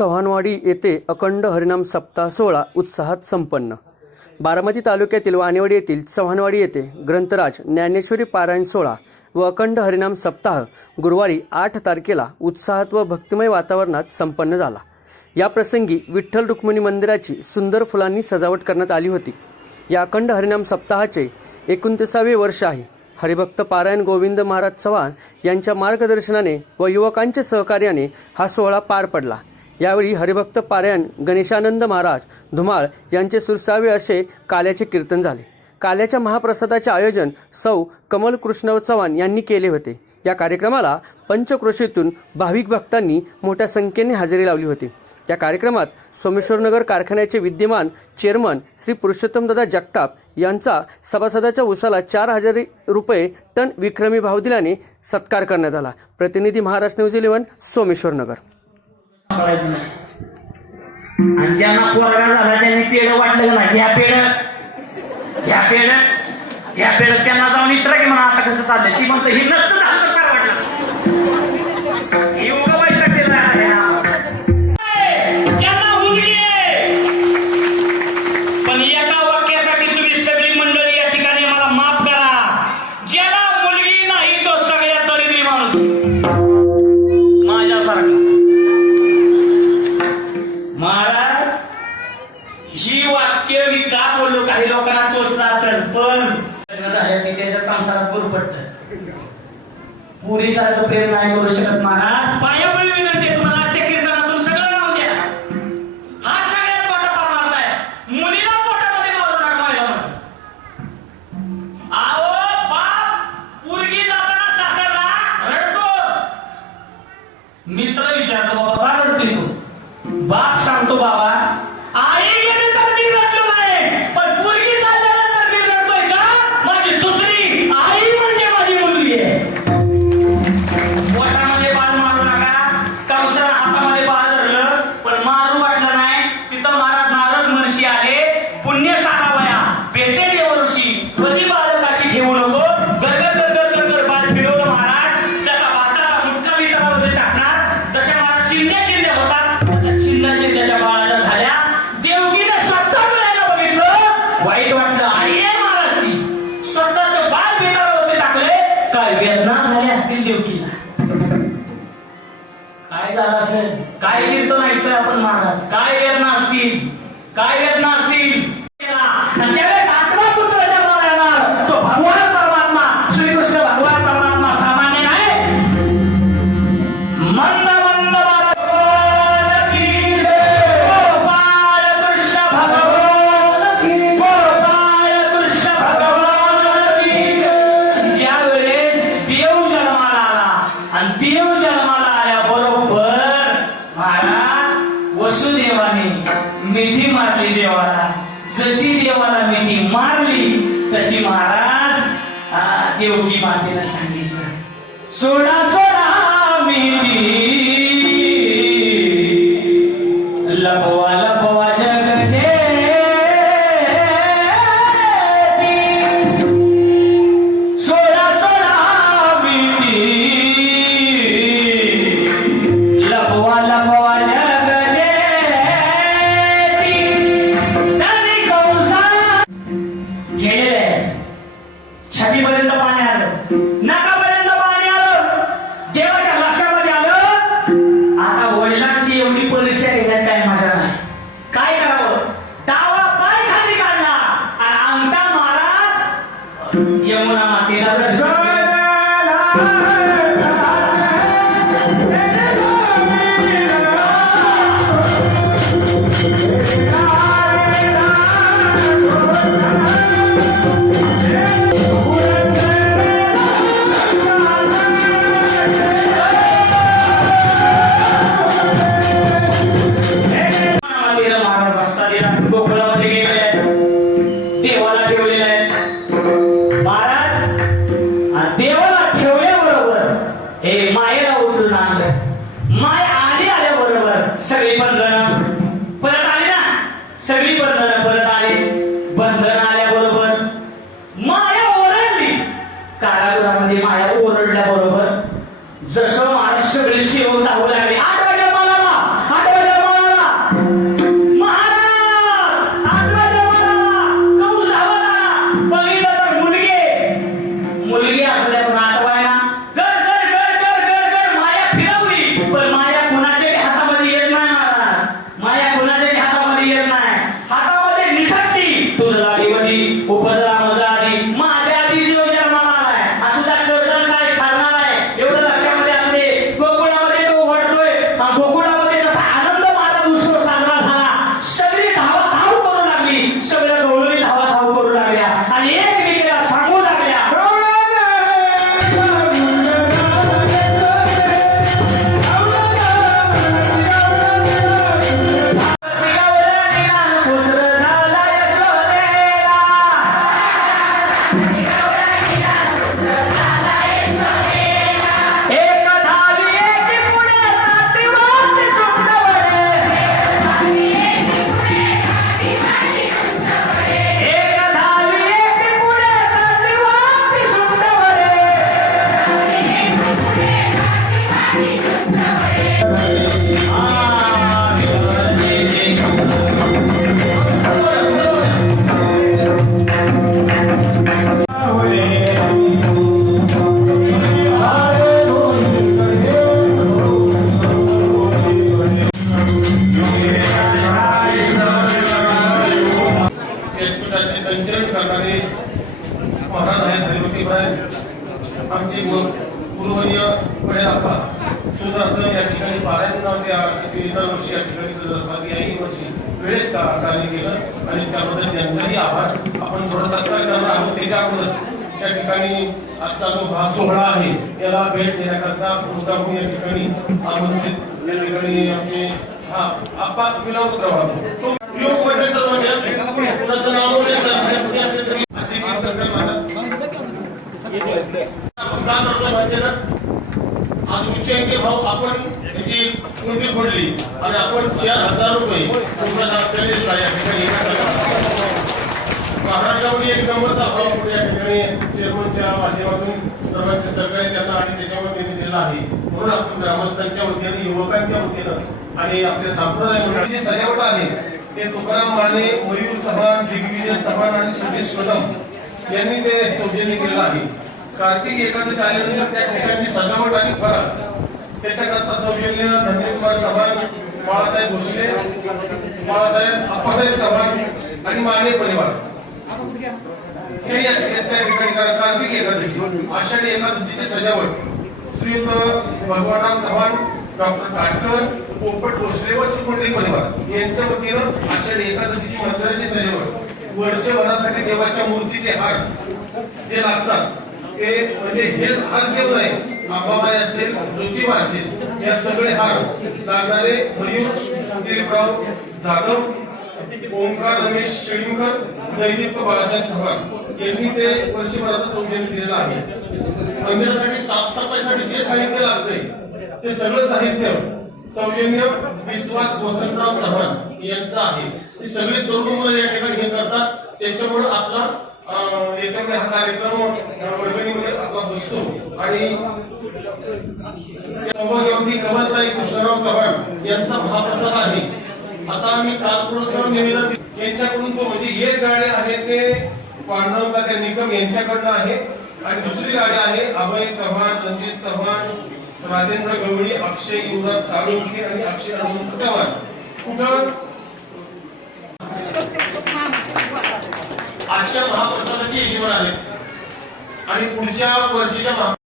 चव्हाणवाडी येथे अखंड हरिनाम सप्ताह सोहळा उत्साहात संपन्न। बारामती तालुक्यातील वाणेवाडी येथील चव्हाणवाडी येथे ग्रंथराज ज्ञानेश्वरी पारायण सोहळा व अखंड हरिनाम सप्ताह गुरुवारी 8 तारखेला उत्साहात व भक्तिमय वातावरणात संपन्न झाला। या प्रसंगी विठ्ठल रुक्मिणी मंदिराची सुंदर फुलांनी सजावट करण्यात आली होती। या अखंड हरिनाम सप्ताहाचे 29वे वर्ष आहे। हरिभक्त पारायण गोविंद महाराज चव्हाण यांच्या मार्गदर्शनाने व युवकांच्या सहकार्याने हा सोहळा पार पडला। यावेळी हरिभक्त पारायण गणेशानंद महाराज धुमाळ यांचे सुरसावे असे काल्याचे कीर्तन झाले। काल्याच्या महाप्रसादाचे आयोजन सौ कमल कृष्ण चव्हाण यांनी केले होते। या कार्यक्रमाला पंचक्रोशीतून भाविक भक्तांनी मोठ्या संख्येने हजेरी लावली होती। त्या कार्यक्रमात सोमेश्वरनगर कारखान्याचे विद्यमान चेअरमन श्री पुरुषोत्तमदादा जगताप यांचा सभासदाच्या उसाला 4,000 रुपये टन विक्रमी भाव दिल्याने सत्कार करण्यात आला। प्रतिनिधी महाराष्ट्र न्यूज 11 सोमेश्वरनगर। आणि ज्यांना पोरगा झाला त्यांनी पेढ वाटलं नाही, ह्या पेढ त्यांना जाऊन विचारा की म्हणा आता कसं चाललंय। ती म्हणतं ही नसतं झालं तर काय वाटलं एवढं वाईट केलं ज्यांना मुलगी आहे। पण एका वाक्यासाठी तुम्ही सगळी मंडळी या ठिकाणी मला माफ करा, ज्याला मुलगी नाही तो सगळ्यात दरिद्री माणूस माझ्यासारखा। महाराज ही वाक्य मी का बोललो काही लोकांना टोचलं असेल, पण त्याच्या संसारात गुरपटत पुरीसारखं प्रेम नाही करू शकत। महाराज पायावळी विनंती तुम्हाला आजच्या कीर्तनातून सगळं राहून द्या। हा सगळ्यात मोठा पाप मारताय, मुलीला पोटामध्ये मारू नका माझ्या। आओ बाप पुरगी जाताना सासरला रडतो, मित्र विचारतो बाबा का रडतोय तू? बाप सांगतो बाबा आई गेली तर मी रडलो नाही, पण पोरगी चालल्यानंतर मी रडतोय का? माझी दुसरी आई म्हणजे माझी मुलगी आहे। पोटामध्ये बाळ मारू नका, कंसाला हातामध्ये बाळ धरलं पण मारू वाटलं नाही। तिथं महाराज नारद महर्षी आले, पुण्य साठावया पेटे देवऋषी कधी बालकाशी ठेवू नको, गरगर बाळ फिरवलं महाराज। जसा भाताचा मुटका मी तलावामध्ये टाकणार तसे महाराज चिंध्या होतात, चिंध्याच्या बाळाच्या झाल्या। देवकीने स्वतः मिळायला बघितलं, वाईट वाटलं, आई आहे महाराज ती स्वतःचं बाळ बेताळावरती टाकले। काय वेदना झाल्या असतील देवकीला, काय झालं असेल, काय कीर्तन ऐकतोय आपण महाराज, काय वेदना असतील, काय वेदना असतील। ज्यावेळेस आठवा पुत्र जन्माला येणार तो भगवान परमात्मा श्रीकृष्ण भगवान परमात्मा सामान्य नाही। मंद देव जन्माला आल्याबरोबर महाराज वसुदेवाने मिठी मारली देवाला। जशी देवाला मिठी मारली तशी महाराज देवकी मातेला सांगितलं, सोडा सोडा मिठी लपवा लपवा जग जे सोडा सोडा मिठी लपवा लपवा जग जे सारी कंसा गेले। छातीपर्यंत पाणी आलं, नाकापर्यंत पाणी आलं, देवाच्या लक्षामध्ये आलं आता वडिलांची एवढी परीक्षा घेण्यात काय मजा नाही। काय करावं, डावा पाय खाली काढला आणि अंगठा महाराज यमुना मातेला गोकुळामध्ये गेलेले आहेत, देवाला ठेवलेले आहेत महाराज। देवाला ठेवल्याबरोबर हे मायेला उचलून आणलं। माय आल्याबरोबर सगळी बंधनं परत आली ना, सगळी बंधनं परत आली। बंधन आल्याबरोबर माया ओरडली, कारागृहामध्ये माया ओरडल्याबरोबर जसं महाराज सगळी सेवक धावू लागली। 8 वाजता मला तुझं लाडीवडी उपजला मजा आली माझ्या आधी जीव जन्माला आलाय आणि तुझा कर्तन काय ठरणार आहे एवढं लक्षामध्ये असू दे. गोकुळामध्ये तो ओढतोय आणि गोकुळामध्ये जसा आनंद माझा उत्सव साजरा झाला सगळी धावा धाव करू लागली सगळ्या गवळणी धावा धाव करू लागल्या आणि एकमेकीला सांगू लागल्या संचलन करणारे महाराज आहेत हरिभक्ती महाराज आमचे पूर्वनीय बळेराप्पा सुंदर असं या ठिकाणी पारायण दरवर्षी या ठिकाणी करत असतात. याही वर्षी वेळेत कार्य केलं आणि त्याबद्दल त्यांचाही आभार. आपण थोडा सत्कार करणार आहोत. त्याच्या अगोदर या ठिकाणी आजचा जो हा सोहळा आहे याला भेट देण्याकरता मुद्दामून या ठिकाणी आमंत्रित या ठिकाणी आमचे आप्पा विलास उतरवा योग मंडळ सर्वांना कुणाचं नाव आजची आपण का करतो माहिती ना आज उच्चांकी भाव आपण याची कुंडी फोडली आणि आपण 4,000 रुपये महाराष्ट्रामध्ये एक नंबरचा भाव पुढे या ठिकाणी चेअरमनच्या माध्यमातून सर्वांचे सरकारी त्यांना आणि त्याच्यावर निधी दिला आहे. म्हणून आपण ग्रामस्थांच्या वतीने युवकांच्या वतीनं आणि आपल्या संप्रदाय मंडळाची सजावट आहे ते तुकाराम माने मयूर चव्हाण दिग्विजय चव्हाण आणि सुरेश कदम यांनी ते सौजन्य केलेलं आहे. कार्तिक एकादशी आल्यानंतर त्या ठिकाणची सजावट आणि फरक त्याच्याकरता सौजन्य धन्यकुमार चव्हाण बाळासाहेब भोसले बाळासाहेब आप्पासाहेब चव्हाण आणि माने परिवार हे या ठिकाणी कार्तिक एकादशी आषाढी एकादशीची सजावट श्रीयुत भगवानराव चव्हाण डॉक्टर काटकर पोपट भोसले व श्रीकुंडे परिवार यांच्या वतीनं आषाढी एकादशीची मंदिराची सजावट वर्षभरासाठी देवाच्या मूर्तीचे हार जे लागतात ते म्हणजे हेच हार देव नाही अंबाबाई असेल ज्योतिबा असेल या सगळे हार लागणारे मयूर दिलीपराव जाधव ओंकार रमेश शेळीकर दैनिक बाळासाहेब चव्हाण यांनी ते वर्षभराचं सौजन्य दिलेलं आहे. मंदिरासाठी साफसफाईसाठी जे साहित्य लागतंय ते सगळं साहित्य सौजन्य विश्वास वसंतराव चव्हाण यांचं आहे. हे सगळे तरुण मुलं या ठिकाणी हे करतात त्याच्यामुळे आपला याच्यामध्ये हा कार्यक्रम वर्गणीमध्ये आपला बसतो आणि सौभाग्यवती कमलताई कृष्णराव चव्हाण यांचा महाप्रसाद आहे. आता आम्ही काल थोडंसं निवेदन यांच्याकडून तो म्हणजे एक गाडी आहे ते पांडुरंगा त्या निकम यांच्याकडनं आहे आणि दुसरी गाडी आहे अभय चव्हाण रणजित चव्हाण राजेंद्र गवळी अक्षय युवराज साळुंखे आणि अक्षय हनुमंत चव्हाण कुठं आजच्या महाप्रसादाचे यजमान आहेत आणि पुढच्या वर्षीच्या